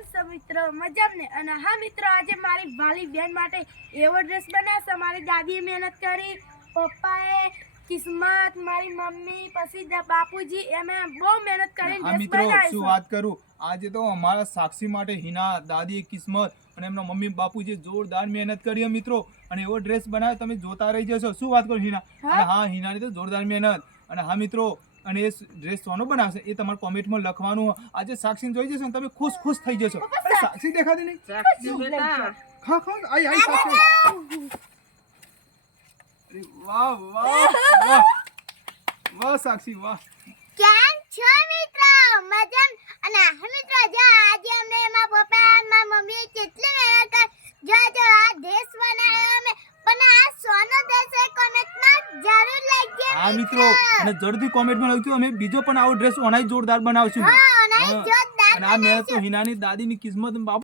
કેમ છો મિત્રો? મજામાં ને? અને હા મિત્રો, આજે મારી વાલી બેન માટે એવો ડ્રેસ બનાવશે. મારી દાદીએ મહેનત કરી, પપ્પાએ, કિસ્મત, મારી મમ્મી, પછી બાપુજી એમે બહુ મહેનત કરીને હા ડ્રેસ મિત્રો, બનાવી શું છે. વાત કરું, આજે તો અમારા સાક્ષી માટે હિના, દાદી, કિસ્મત અને એમના મમ્મી બાપુ જે જોરદાર મહેનત કરી છે મિત્રો, અને એવો ડ્રેસ બનાવ્યો તમે જોતા રહી જશો. શું વાત કરો હિના? અને હા, હિનાની તો જોરદાર મહેનત. અને હા મિત્રો, અને એ ડ્રેસ સોનો બનાવશે એ તમારે કોમેન્ટમાં લખવાનું. આજે સાક્ષી જોઈ જશો ને તમે ખુશ થઈ જશો. અરે સાક્ષી દેખાતી નહીં. સાક્ષી બેટા ખા આઈ સાક્ષી. અરે વાહ વાહ વાહ વાહ સાક્ષી વાહ. કેમ છો મિત્રો? મજામાં. અને હા મિત્રો, જો આજે અમે મારા પપ્પા અને મારા મમ્મીએ કેટલી મહેનત કરી. જો આ ડ્રેસ બનાવ્યો અમે, પણ આ સોનો ડ્રેસ છે, કોમેન્ટમાં જરૂર લખજો હા મિત્રો, અને જરૂરથી કોમેન્ટમાં લખજો, અમે બીજો પણ આવો ડ્રેસ ઓનાઈ જોરદાર બનાવશું. હા, ઓનાઈ જોરદાર અને આ મહેનત તો હિનાની દાદીની કિસ્મત બાપુ